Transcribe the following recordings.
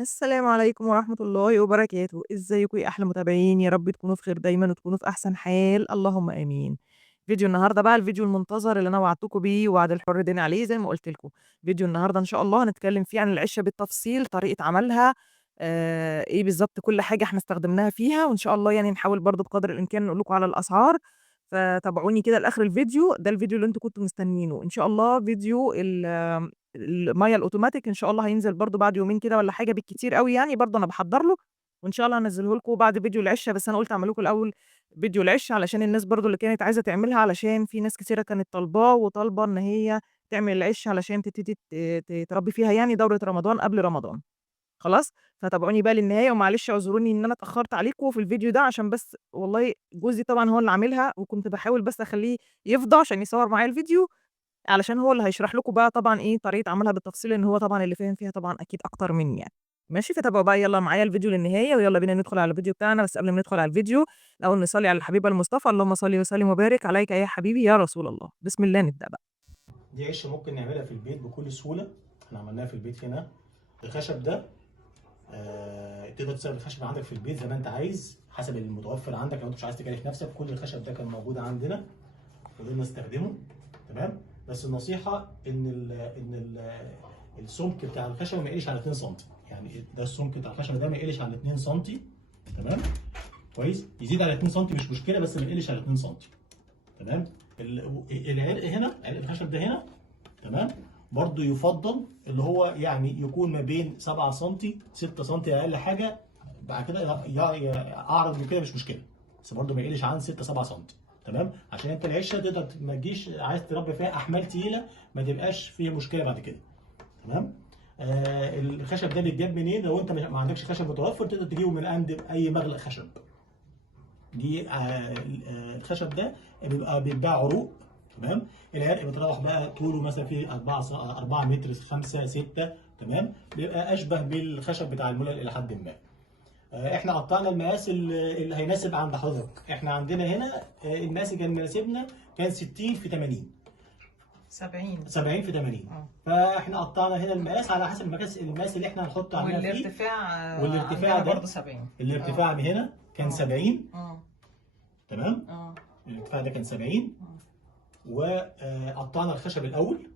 السلام عليكم ورحمة الله وبركاته، إزيكم يا أحلى متابعين، يا رب تكونوا في خير دايمًا وتكونوا في أحسن حال، اللهم آمين. فيديو النهارده بقى الفيديو المنتظر اللي أنا وعدتكم بيه ووعد الحر دين عليه زي ما قُلت لكم. فيديو النهارده إن شاء الله هنتكلم فيه عن العِشّة بالتفصيل، طريقة عملها، إيه بالضبط كل حاجة إحنا استخدمناها فيها، وإن شاء الله يعني نحاول برضه بقدر الإمكان نقول لكم على الأسعار، فتابعوني كده لآخر الفيديو، ده الفيديو اللي أنتم كنتم مستنيينه. إن شاء الله فيديو المَيّة الأوتوماتيك إن شاء الله هينزل برضه بعد يومين كده والّا حاجة بالكتير أوي يعني، برضه أنا باحضّر له، وإن شاء الله هانزّله لكم بعد فيديو العِشّة، بس أنا قُلت أعمل لكم الأول فيديو العِشّة علشان الناس برضه اللي كانت عايزة تعملها، علشان في ناس كتيرة كانت طالباه وطالبة إن هي تعمل العِشّة علشان تبتدي تربّي فيها يعني دورة رمضان قبل رمضان، خلاص؟ فتابعوني بقى للنهاية ومعلش اعذروني إن أنا اتأخّرت عليكم في الفيديو ده عشان بس والله جوزي طبعًا هو اللي عاملها، وكنت باحاول بس أخلّيه يفضى عشان يصوّر معايا الفيديو، علشان هو اللي هيشرح لكم بقى طبعًا إيه، طريقة عملها بالتفصيل، لإن هو طبعًا اللي فاهم فيها طبعًا أكيد أكتر منّي يعني. ماشي، فتابعوا بقى يالّا معايا الفيديو للنهاية، ويالّا بينا ندخل على الفيديو بتاعنا، بس قبل ما ندخل على الفيديو الأول نصلّي على الحبيب المصطفى، اللهم صل وسلم وبارك عليك يا حبيبي يا رسول الله. بسم الله نبدأ بقى. دي عشه ممكن نعملها في البيت بكل سهوله. احنا عملناها في البيت هنا. الخشب ده تقدر تستخدم الخشب عندك في البيت زي ما انت عايز حسب المتوفر عندك. لو انت مش عايز تكلف نفسك، كل الخشب ده كان موجود عندنا وقدرنا نستخدمه. تمام. بس النصيحه ان السمك بتاع الخشب ما يقلش على 2 سم. يعني ده السمك بتاع الخشب ده ما يقلش على 2 سم. تمام. كويس. يزيد على 2 سم مش مشكله، بس ما يقلش على 2 سم. تمام. العرق هنا، عرق الخشب ده هنا، تمام، برضو يفضل اللي هو يعني يكون ما بين 7 سم 6 سم اقل حاجه. بعد كده اعرض من كده مش مشكله، بس برضو ما يقلش عن 6 7 سم. تمام. عشان انت العشه تقدر ما تجيش عايز تربي فيها احمال تقيله، ما تبقاش فيها مشكله بعد كده. تمام. الخشب ده بيتجاب منين؟ لو انت ما عندكش خشب متوفر تقدر تجيبه من عند اي مغلق خشب. دي الخشب ده بيبقى بيتباع عروق. تمام. العرق بيتراوح بقى طوله مثلا في 4 متر 5 6. تمام. بيبقى اشبه بالخشب بتاع الملل الى حد ما. احنا قطعنا المقاس اللي هيناسب عند حضرتك. احنا عندنا هنا المقاس اللي كان مناسبنا كان 60 في 80. 70. 70 في 80. آه. فاحنا قطعنا هنا المقاس على حسب المقاس اللي احنا هنحطه عليها فيه. والارتفاع عندنا ده برضه 70. الارتفاع من هنا كان 70. آه. تمام. آه. الارتفاع ده كان 70. وقطعنا الخشب الاول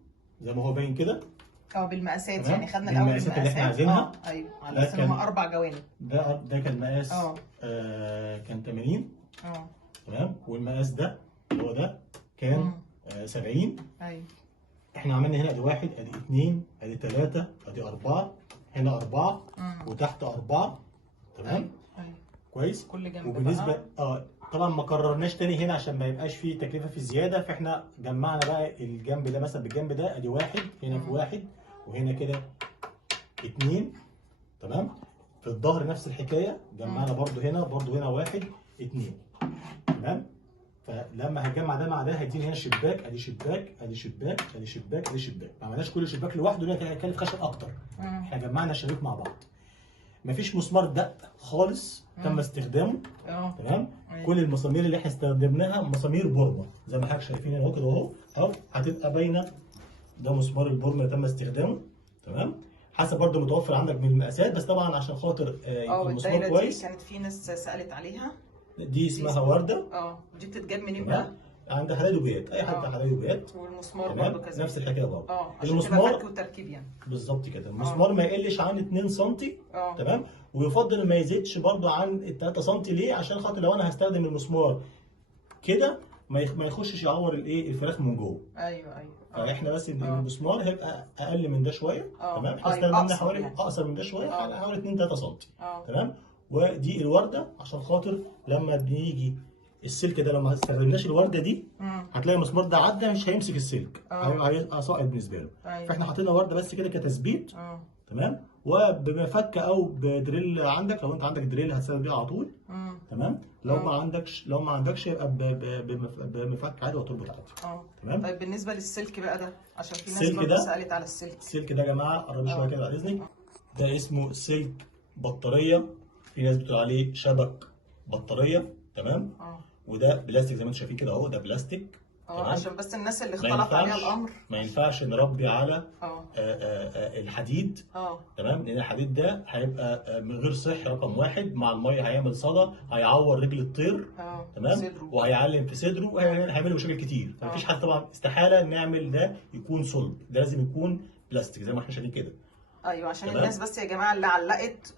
زي ما هو باين كده. بالمقاسات تمام. يعني خدنا الأول بالمقاسات اللي احنا عايزينها. أيوه، على ده أساس إن هم كان 4 جوانب. ده كان مقاس كان 80. آه. تمام. والمقاس ده اللي هو ده كان 70. أيوه. احنا عملنا هنا ادي 1 ادي 2 ادي 3 ادي 4. هنا 4 وتحت 4. تمام. أيوه. كويس. كل جنب وبالنسبه بقى. طبعا ما كررناش تاني هنا عشان ما يبقاش فيه تكلفه في الزياده، فاحنا جمعنا بقى الجنب ده مثلا بالجنب ده ادي 1 هنا في 1 وهنا كده 2. تمام. في الظهر نفس الحكايه، جمعنا برضو هنا 1 2. تمام. فلما هتجمع ده مع ده هيديني هنا شباك ادي شباك ادي شباك ادي شباك ادي شباك. ما عملناش كل شباك لوحده لان هيكلف خشب اكتر. احنا جمعنا الشبابيك مع بعض. مفيش مسمار دق خالص تم استخدامه. تمام. كل المسامير اللي احنا استخدمناها مسامير بورما زي ما حضرتك شايفين اهو كده اهو هتبقى باينه. ده مسمار البورما اللي تم استخدامه. تمام. حسب برضه متوفر عندك من المقاسات، بس طبعا عشان خاطر يكون المسمار كويس. دي كانت في ناس سألت عليها. دي اسمها ورده. دي بتتجاب منين بقى؟ عند حلاوي بيات، اي حد حلاوي بيات. والمسمار برضه كذلك نفس الحكايه برضه. عشان تبقى فك وتركيب يعني. بالظبط كده. المسمار ما يقلش عن 2 سم. تمام. ويفضل ما يزيدش برضه عن 3 سم. ليه؟ عشان خاطر لو انا هستخدم المسمار كده ما يخشش يعور الفراخ من جوه. ايوه. فاحنا بس المسمار هيبقى اقل من ده شويه. تمام. احنا استخدمنا حوالي اقصر من ده شويه، حوالي 2 3 سم. تمام. ودي الورده عشان خاطر لما بيجي السلك ده، لو ما استخدمناش الورده دي هتلاقي المسمار ده عدى مش هيمسك السلك. هيبقى صائب بالنسبه له. فاحنا حاطين ورده بس كده كتثبيت. تمام. وبمفك او بدريل عندك، لو انت عندك دريل هتستخدم بيها على طول. تمام. لو ما عندكش يبقى بمفك عادي وتربط عادي. تمام. طيب بالنسبه للسلك بقى ده، عشان في ناس برضه سالت على السلك. السلك ده يا جماعه قربوا شويه كده على اذنك. ده اسمه سلك بطاريه، في ناس بتقول عليه شبك بطاريه. تمام. وده بلاستيك زي ما انتم شايفين كده اهو، ده بلاستيك. تمام؟ عشان بس الناس اللي ما اختلط عليها ينفعش الامر. ما ينفعش نربي على الحديد، تمام، لان الحديد ده هيبقى من غير صحي. رقم واحد، مع الميه هيعمل صدى، هيعور رجل الطير، تمام، صدره. وهيعلم في صدره وهيعمل له مشاكل كتير. فمفيش حد طبعا، استحاله نعمل ده يكون صلب، ده لازم يكون بلاستيك زي ما احنا شايفين كده. ايوه عشان تمام؟ الناس بس يا جماعه اللي علقت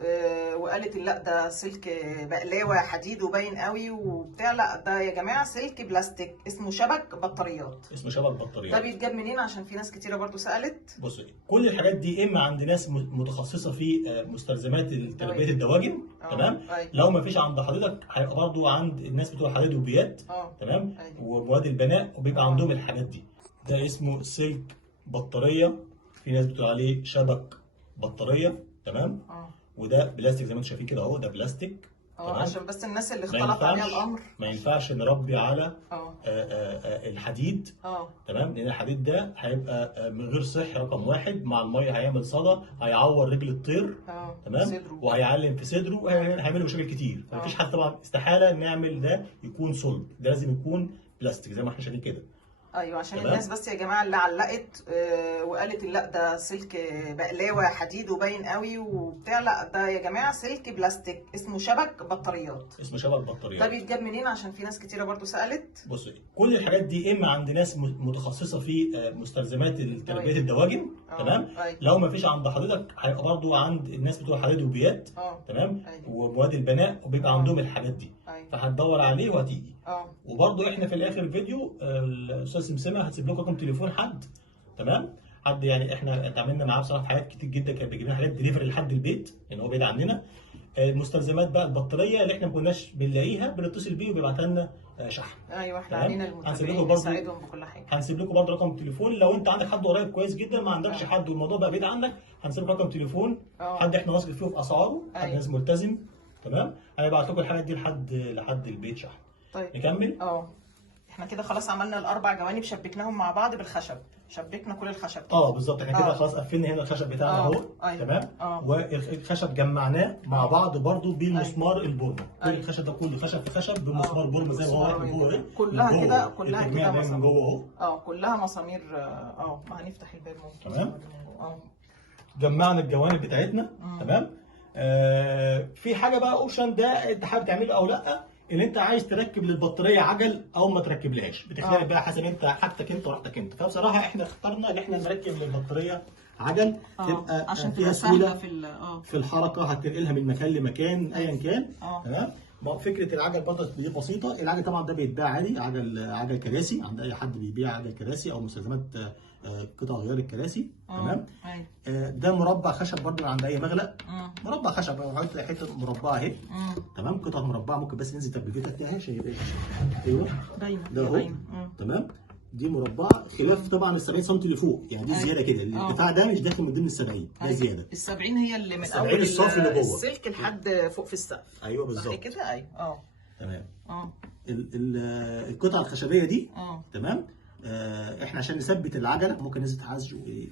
وقالت لا ده سلك بقلاوه حديد وباين قوي وبتاع، لا ده يا جماعه سلك بلاستيك اسمه شبك بطاريات. اسمه شبك بطاريات. ده بيتجاب منين؟ عشان في ناس كتيره برضو سالت. بص، كل الحاجات دي اما عند ناس متخصصه في مستلزمات تربيه الدواجن، تمام. لو ما فيش عند حضرتك هيبقى برضو عند الناس بتوع الحديد والبيات، تمام، ومواد البناء، وبيبقى عندهم الحاجات دي. ده اسمه سلك بطاريه، في ناس بتقول عليه شبك بطاريه، تمام. وده بلاستيك زي ما انتم شايفين كده اهو، ده بلاستيك. عشان بس الناس اللي اختلط عليها الامر. ما ينفعش نربي على الحديد، تمام، لان الحديد ده هيبقى من غير صحي. رقم واحد، مع الميه هيعمل صدى، هيعور رجل الطير، تمام، صدره. وهيعلم في صدره وهيعمل له مشاكل كتير. فمفيش حد طبعا، استحاله نعمل ده يكون صلب، ده لازم يكون بلاستيك زي ما احنا شايفين كده. ايوه عشان تمام؟ الناس بس يا جماعه اللي علقت وقالت لا ده سلك بقلاوه حديد وباين قوي وبتاع، لا ده يا جماعه سلك بلاستيك اسمه شبك بطاريات. اسمه شبك بطاريات. ده بيتجاب منين؟ عشان في ناس كتيره برضو سالت. بص، كل الحاجات دي اما عند ناس متخصصه في مستلزمات تربيه الدواجن، تمام. لو ما فيش عند حضرتك هيبقى برضو عند الناس بتوع الحديد والبيات، تمام، ومواد البناء، وبيبقى عندهم الحاجات دي. فهتدور عليه وهتيجي. وبرضو احنا في الاخر الفيديو الاستاذ سمسمه هتسيب لكم رقم تليفون حد، تمام، حد يعني احنا اتعاملنا معاه بصراحه في حاجات كتير جدا، كان بيجيب لنا حاجات دليفري لحد البيت لان هو بعيد عننا. المستلزمات بقى البطاريه اللي احنا ما كناش بنلاقيها بنتصل بيه وبيبعتها لنا شحن. ايوه احنا علينا المتابعين هنسيب نساعدهم بكل حاجه. هنسيب لكم برضه رقم تليفون، لو انت عندك حد قريب كويس جدا، ما عندكش حد والموضوع بقى بعيد عنك، هنسيب لكم رقم تليفون حد احنا واثق فيه في اسعاره، حد ناس ملتزم، تمام، هيبعت لكم الحاجات دي لحد البيت شحن. طيب نكمل. احنا كده خلاص عملنا الاربع جوانب، شبكناهم مع بعض بالخشب، شبكنا كل الخشب. بالظبط، احنا كده خلاص قفلنا هنا الخشب بتاعنا اهو. تمام. والخشب جمعناه مع بعض برضو بالمسمار البورما. كل الخشب ده كله خشب في خشب بمسمار بورما زي ما هو من جوه اهي. كلها كده من جوه اهو. كلها مسامير. ما هنفتح الباب ممكن. تمام. جمعنا الجوانب بتاعتنا. تمام. في حاجه بقى اوبشن، ده انت حابب تعمله او لا، ان انت عايز تركب للبطاريه عجل او ما تركبلهاش، بتختار بقى حسب انت حاجتك انت وراحتك انت. فبصراحه احنا اخترنا ان احنا نركب للبطاريه عجل، تبقى عشان فيها سهله في الحركه، هتنقلها من مكان لمكان ايا كان. تمام. فكره العجل برضه دي بسيطه. العجل طبعا ده بيتباع عادي، عجل كراسي عند اي حد بيبيع عجل كراسي او مستلزمات قطع غيار الكراسي. تمام. ده مربع خشب برضه من عند اي مغلق. مربع خشب او حته مربعه اهي. تمام. قطعه مربعه ممكن بس ننزل تربيتها فيها عشان يبقى ايوه ده اهو. تمام. دي مربعه، خلاف طبعا ال 70 سم اللي فوق، يعني دي زياده كده. الارتفاع ده مش داخل من ضمن ال 70، ده زياده. ال 70 هي اللي من اول الصافي اللي جوه السلك لحد فوق في السقف. ايوه بالظبط كده. ايوه. تمام. القطعه الخشبيه دي. تمام. احنا عشان نثبت العجله ممكن ننزل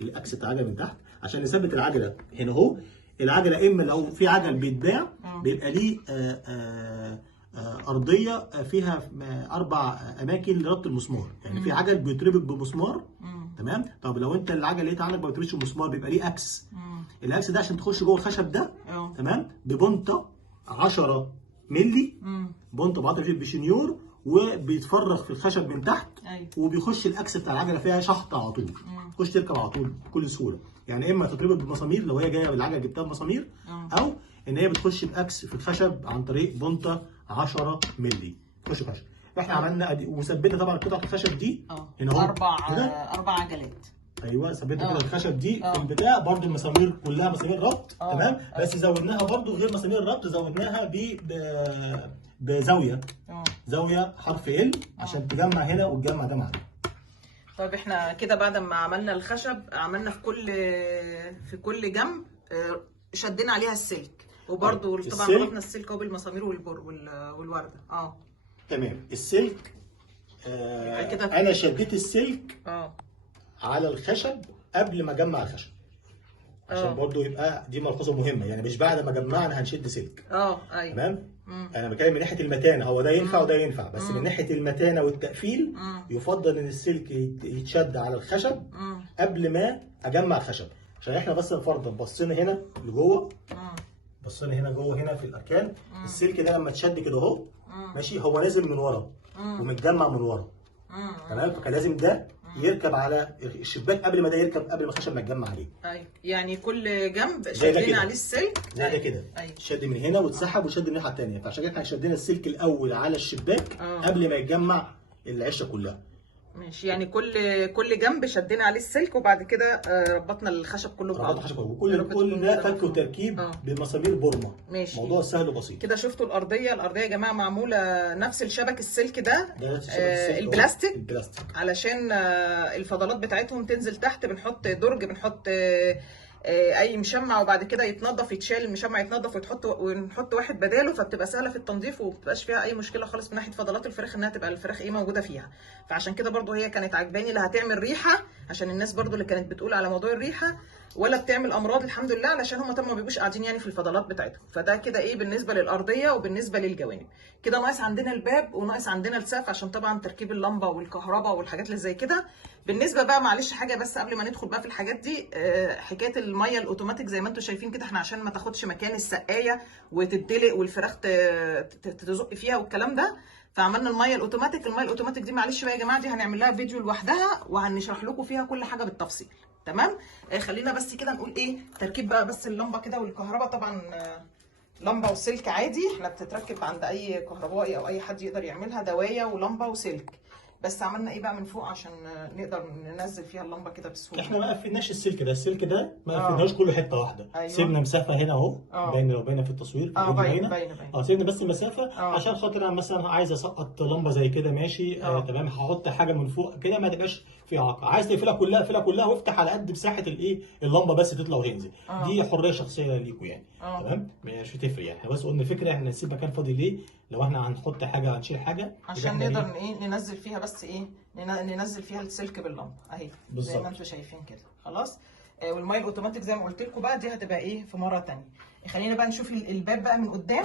الاكس بتاع العجله من تحت عشان نثبت العجله هنا اهو. العجله اما لو في عجل بيتباع بيبقى ليه ارضيه فيها 4 اماكن لربط المسمار، يعني في عجل بيتربط بمسمار. تمام. طب لو انت العجل لقيت عندك ما بيتربطش بمسمار بيبقى ليه اكس. الاكس ده عشان تخش جوه الخشب ده. تمام. ببنطه 10 مللي، بنطه ب 10 مللي بشنيور، وبيتفرغ في الخشب من تحت. وبيخش الاكس بتاع العجله فيها شحط على طول، تخش تركب على طول بكل سهوله. يعني اما تتربط بمسامير لو هي جايه بالعجله جبتها بمسامير، او ان هي بتخش باكس في الخشب عن طريق بنطه 10 مللي تخش خشب. احنا عملنا وثبتنا طبعا قطعه الخشب دي هنا اهو 4 عجلات. ايوه ثبتنا كده الخشب دي في البتاع برده. المسامير كلها مسامير ربط. تمام. بس زودناها برده غير مسامير الربط، زودناها بزاويه. زاويه حرف ال عشان تجمع هنا وتجمع ده معانا. طيب احنا كده بعد ما عملنا الخشب عملنا في كل جنب شدينا عليها السلك، وبرده طبعا ربطنا السلك اهو بالمسامير والورده. تمام. السلك انا شديت السلك على الخشب قبل ما اجمع الخشب. عشان برضو يبقى دي ملحوظه مهمه، يعني مش بعد ما جمعنا هنشد سلك. ايوه. تمام. انا بتكلم من ناحيه المتانه، هو ده ينفع وده ينفع، بس من ناحيه المتانه والتقفيل يفضل ان السلك يتشد على الخشب قبل ما اجمع الخشب، عشان احنا بس فرضا بصينا هنا لجوه، بصينا هنا جوه هنا في الاركان، السلك ده لما اتشد كده اهو ماشي، هو نازل من ورا ومتجمع من ورا. تمام. فكان لازم ده يركب على الشباك قبل ما ده يركب، قبل ما الخشب ما يتجمع عليه. ايوه، يعني كل جنب شدينا عليه السلك زي ده كده. شد من هنا واتسحب وشد من الناحيه الثانيه، فعشان كده احنا شدينا السلك الاول على الشباك قبل ما يتجمع العشه كلها. ماشي، يعني كل جنب شدينا عليه السلك وبعد كده ربطنا الخشب كله ببعض. ربطنا الخشب كله، وكل ده فك وتركيب بمسامير بورما. ماشي. موضوع سهل وبسيط كده. شفتوا الارضيه يا جماعه معموله نفس الشبك السلك ده البلاستيك علشان الفضلات بتاعتهم تنزل تحت. بنحط درج، بنحط اي مشمع وبعد كده يتنضف، يتشال المشمع يتنضف ونحط واحد بداله، فبتبقى سهله في التنظيف وما بتبقاش فيها اي مشكله خالص من ناحيه فضلات الفراخ انها تبقى الفراخ موجوده فيها. فعشان كده برضو هي كانت عجباني، لا هتعمل ريحه عشان الناس برضو اللي كانت بتقول على موضوع الريحه، ولا بتعمل امراض الحمد لله، علشان هم طبعا ما بيبقوش قاعدين يعني في الفضلات بتاعتهم. فده كده بالنسبه للارضيه وبالنسبه للجوانب. كده ناقص عندنا الباب وناقص عندنا السقف عشان طبعا تركيب اللمبه والكهرباء والحاجات اللي زي كده. بالنسبه بقى معلش حاجه بس قبل ما ندخل بقى في الحاجات دي، حكايه الميه الاوتوماتيك زي ما انتم شايفين كده، احنا عشان ما تاخدش مكان السقايه وتدلق والفراخ تزق فيها والكلام ده، فعملنا الميه الاوتوماتيك. الميه الاوتوماتيك دي معلش بقى يا جماعه، دي هنعمل لها فيديو لوحدها وهنشرح لكم فيها كل حاجه بالتفصيل. تمام. خلينا بس كده نقول تركيب بقى بس اللمبه كده والكهرباء. طبعا لمبه وسلك عادي، احنا بتتركب عند اي كهربائي او اي حد يقدر يعملها، دوايه ولمبه وسلك. بس عملنا بقى من فوق عشان نقدر ننزل فيها اللمبه كده بسهوله. احنا ما قفلناش السلك ده ما قفلناش كله حته واحده. أيوة. سيبنا مسافه هنا اهو، باينه في التصوير في الفيديو هنا. سيبنا بس مسافه عشان خاطر انا مثلا عايز اسقط لمبه زي كده ماشي. تمام. هحط حاجه من فوق كده ما تبقاش في عقه، عايز تقفلها كلها اقفلها كلها وافتح على قد مساحه اللمبه بس تطلع وتنزل. دي حريه شخصيه ليكم يعني. تمام. مش هتفرق يعني، احنا بس قلنا فكره احنا نسيب مكان فاضي ليه لو احنا هنحط حاجه هنشيل حاجه عشان نقدر ننزل فيها بس ننزل فيها السلك باللمبه اهي زي ما انتم شايفين كده. خلاص. والميه الاوتوماتيك زي ما قلت لكم بقى دي هتبقى في مره ثانيه. خلينا بقى نشوف الباب بقى من قدام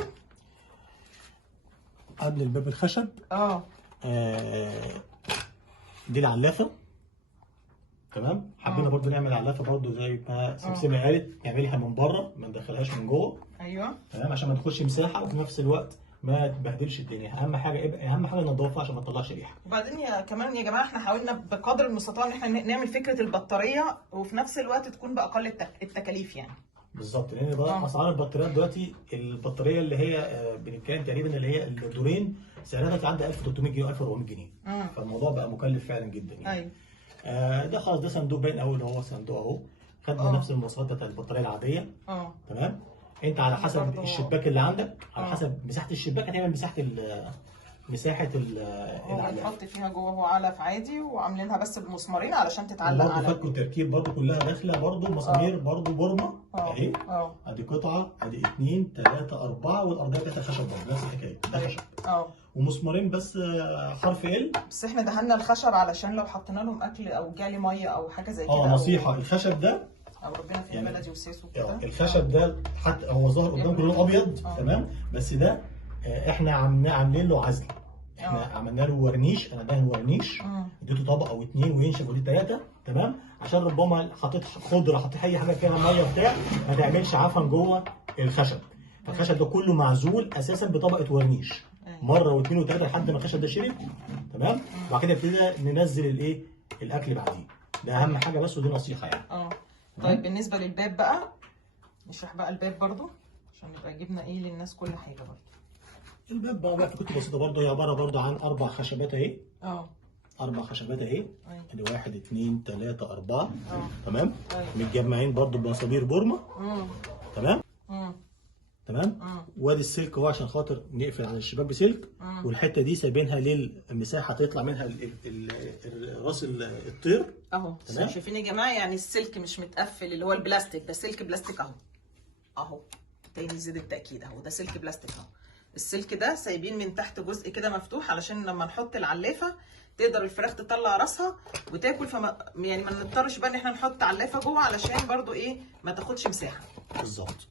قبل الباب الخشب. دي العلافه. تمام. حبينا برضو نعمل علافه برضو زي ما سمسمه قالت، نعملها من بره ما ندخلهاش من جوه. ايوه. تمام. عشان ما تخش مساحه وفي نفس الوقت ما تبهدلش الدنيا. اهم حاجه ننضفها عشان ما تطلعش ريحه. وبعدين كمان يا جماعه احنا حاولنا بقدر المستطاع ان احنا نعمل فكره البطاريه وفي نفس الوقت تكون باقل التكاليف يعني. بالظبط، لان بقى اسعار البطاريات دلوقتي، البطاريه اللي هي بنتكلم تقريبا اللي هي الدورين سعرها بتعدي 1300 جنيه و1400 جنيه. فالموضوع بقى مكلف فعلا جدا يعني. ايوه. ده خلاص، ده صندوق باين قوي اللي هو صندوق اهو، خدنا نفس المواصفات بتاعت البطاريه العاديه. تمام. انت على حسب الشباك اللي عندك، على حسب مساحه الشباك هتعمل مساحه بنحط فيها جوه هو علف عادي وعاملينها بس بمسمارين علشان تتعلق على برضه فك وتركيب برضه كلها داخله برضه مسامير برضه بورما اهي. ادي قطعه، ادي 2 3 4 والارضيه بتاعتها خشب برضه نفس الحكايه، ده خشب ومسمارين بس حرف ال. بس احنا دهنا الخشب علشان لو حطينا لهم اكل او جالي ميه او حاجه زي كده. نصيحه، الخشب ده او ربنا في البلدي وسيس وكده. الخشب ده حتى هو ظاهر قدامكم لونه ابيض. تمام. بس ده احنا عاملين له عزل. احنا عملنا له ورنيش، انا دهن ورنيش، اديته طبقه او 2 وينشف ودي 3. تمام. عشان ربما حطيت خضره، حطيت اي حاجه فيها ميه بتاع ما تعملش عفن جوه الخشب. فالخشب ده كله معزول اساسا بطبقه ورنيش مره واثنين وثلاثه لحد ما الخشب ده شرب. تمام. وبعد كده ابتدينا ننزل الاكل بعدين. ده اهم حاجه بس، ودي نصيحه يعني. طيب بالنسبه للباب بقى نشرح بقى الباب برضو عشان نبقى جبنا للناس كل حاجه برضو. الباب بقى فكرته بسيطه برضو، هي عباره برضو عن 4 خشبات اهي. 4 خشبات اهي. ادي 1 2 3 4. تمام. متجمعين برضو بمسامير بورما. تمام. تمام. وادي السلك اهو عشان خاطر نقفل على الشباك بسلك. والحته دي سايبينها للمساحه تطلع منها راس الطير اهو. شايفين يا جماعه يعني السلك مش متقفل اللي هو البلاستيك ده، سلك بلاستيك اهو تاني زيد التاكيد اهو، ده سلك بلاستيك اهو. السلك ده سايبين من تحت جزء كده مفتوح علشان لما نحط العلافه تقدر الفراخ تطلع راسها وتاكل، يعني ما نضطرش بقى ان احنا نحط علافه جوه علشان برضو ايه ما تاخدش مساحه. بالظبط.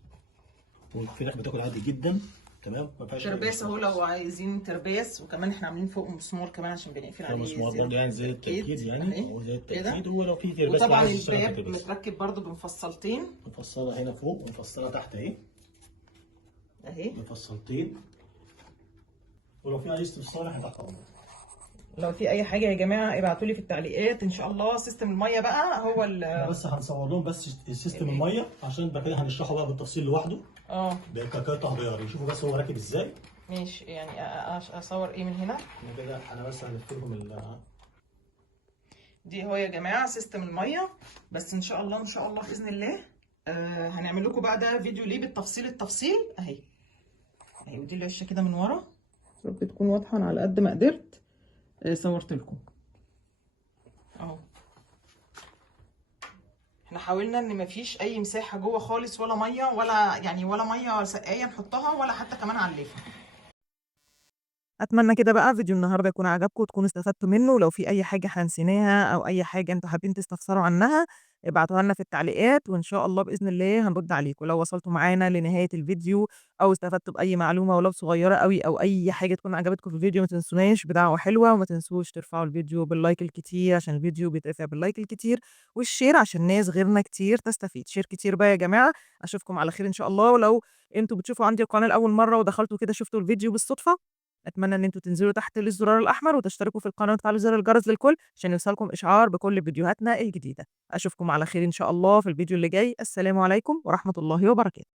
والفراخ بتاكل عادي جدا، تمام، ما فيهاش ترباس اهو لو عايزين ترباس، وكمان احنا عاملين فوق مسمار كمان عشان بنقفل عليه مسمار برضه يعني زي التأكيد، يعني هو زي التأكيد. هو لو في ترباس وطبعا الباب متركب برضو بمفصلتين، مفصله هنا فوق ومفصله تحت اهي مفصلتين. ولو في اي استفسار احنا تحت امرك. لو في اي حاجه يا جماعه ابعتوا لي في التعليقات ان شاء الله. سيستم الميه بقى هو بس هنصور لهم بس سيستم الميه عشان بقى كده هنشرحه بقى بالتفصيل لوحده بقطع غيار يشوفوا بس هو راكب ازاي. ماشي، يعني اصور ايه من هنا كده. انا بس هلف لهم دي هو يا جماعه سيستم الميه. بس ان شاء الله باذن الله هنعمل لكم بقى ده فيديو ليه بالتفصيل التفصيل. اهي ودي العشه كده من ورا، رب تكون واضحه. انا على قد ما قدرت صورت لكم اهو. احنا حاولنا ان مفيش اي مساحه جوه خالص، ولا ميه ولا ميه سقايه نحطها، ولا حتى كمان علافه. اتمنى كده بقى فيديو النهارده يكون عجبكم وتكونوا استفدتوا منه. لو في اي حاجه احنا نسيناها او اي حاجه انتوا حابين تستفسروا عنها ابعتوها لنا في التعليقات، وان شاء الله باذن الله هنرد عليكم. لو وصلتوا معانا لنهايه الفيديو او استفدتوا باي معلومه ولو صغيره قوي او اي حاجه تكون عجبتكم في الفيديو، ما تنسوناش بدعوه حلوه، وما تنسوش ترفعوا الفيديو باللايك الكتير عشان الفيديو بيترفع باللايك الكتير، والشير عشان ناس غيرنا كتير تستفيد. شير كتير بقى يا جماعه. اشوفكم على خير ان شاء الله. ولو انتوا بتشوفوا عندي القناه لاول مره ودخلتوا كده شفتوا الفيديو بالصدفه، اتمنى ان انتوا تنزلوا تحت للزرار الاحمر وتشتركوا في القناه وتفعلوا زر الجرس للكل عشان يوصلكم اشعار بكل فيديوهاتنا الجديده. اشوفكم على خير ان شاء الله في الفيديو اللي جاي. السلام عليكم ورحمه الله وبركاته.